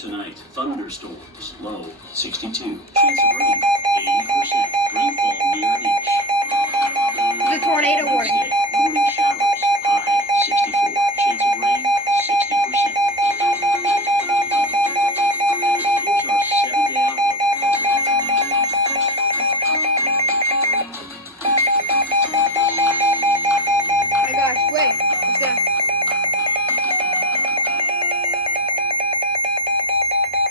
tonight. Thunderstorms, low 62. Chance of rain, 80%. Rainfall near an inch. The tornado warning. Wednesday, morning showers, high 64. Chance of rain, 60%. Here's our 7-day outlook. Oh my gosh, wait. It's gonna...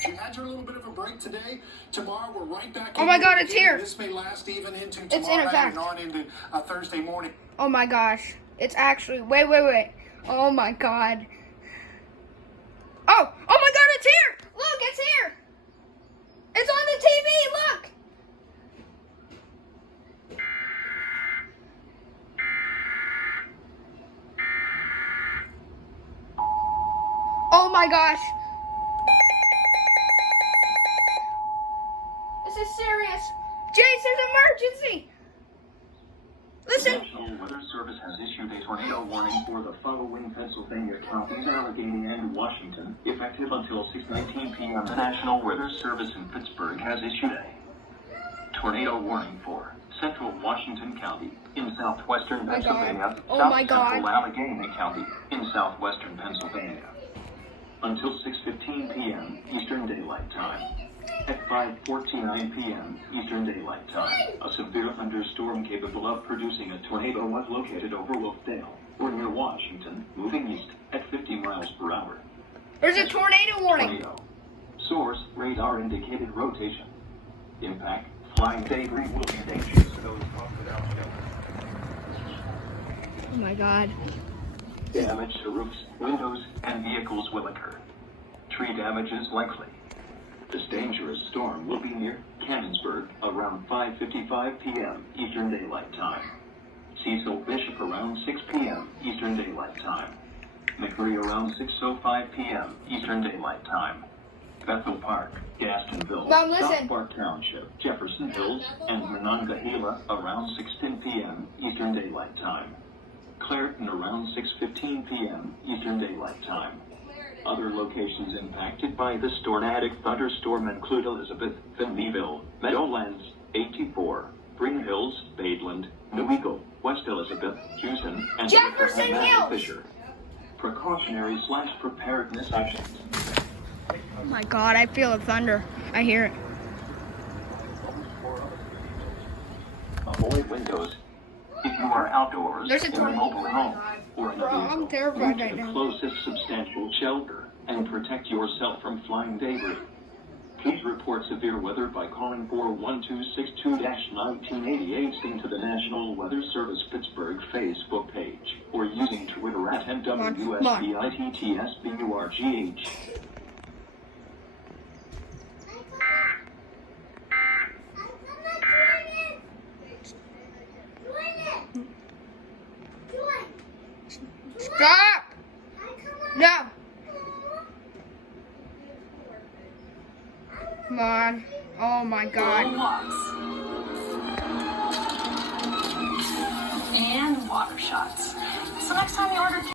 She had her a little bit of a break today. Tomorrow we're right back. Oh my God, it's here. This may last even into It's in tomorrow night effect. and on into Thursday morning. Oh my gosh. It's actually... Wait. Oh my God. Oh my God, it's here. Look, it's here. It's on the TV, look. Oh my gosh. This is serious. Jason's emergency. The Listen. National Weather Service has issued a tornado warning for the following Pennsylvania counties, Allegheny, and Washington, effective until 6:19 p.m. The National Weather Service in Pittsburgh has issued a tornado warning for central Washington County in southwestern my God. Pennsylvania, Oh south my God. central Allegheny County in southwestern Pennsylvania, until 6:15 p.m. Eastern Daylight Time. At 5:49 p.m. Eastern Daylight Time, a severe thunderstorm capable of producing a tornado was located over Wolfdale, or near Washington, moving east at 50 miles per hour. There's a tornado warning. Tornado. Source, radar indicated rotation. Impact, flying debris will be dangerous to those caught without shelter. Oh my God. Damage to roofs, windows, and vehicles will occur. Tree damage is likely. This dangerous storm will be near Cannonsburg around 5:55 p.m. Eastern Daylight Time. Cecil Bishop around 6 p.m. Eastern Daylight Time. McCreary around 6:05 p.m. Eastern Daylight Time. Bethel Park, Gastonville, Mom, listen. South Park Township, Jefferson Hills, and Monongahela around 6:10 p.m. Eastern Daylight Time. Clareton around 6:15 p.m. Eastern Daylight Time. Other locations impacted by this tornadic thunderstorm include Elizabeth, Finleyville, Meadowlands, 84, Spring Hills, Badeland, New Eagle, West Elizabeth, Houston, and Jefferson Hills. Fisher. Precautionary/preparedness actions. Oh my God, I feel the thunder. I hear it. Avoid windows. If you are outdoors, There's a in a tornado. mobile home, or in a Bro, vehicle, I'm terrified move to right the now. closest substantial shelter and protect yourself from flying debris. Please report severe weather by calling 412-62-1988 into the National Weather Service Pittsburgh Facebook page, or using Twitter at NWSBITTSBURGH. Stop! No! Come on. Oh my God. Walks. And water shots. So next time you order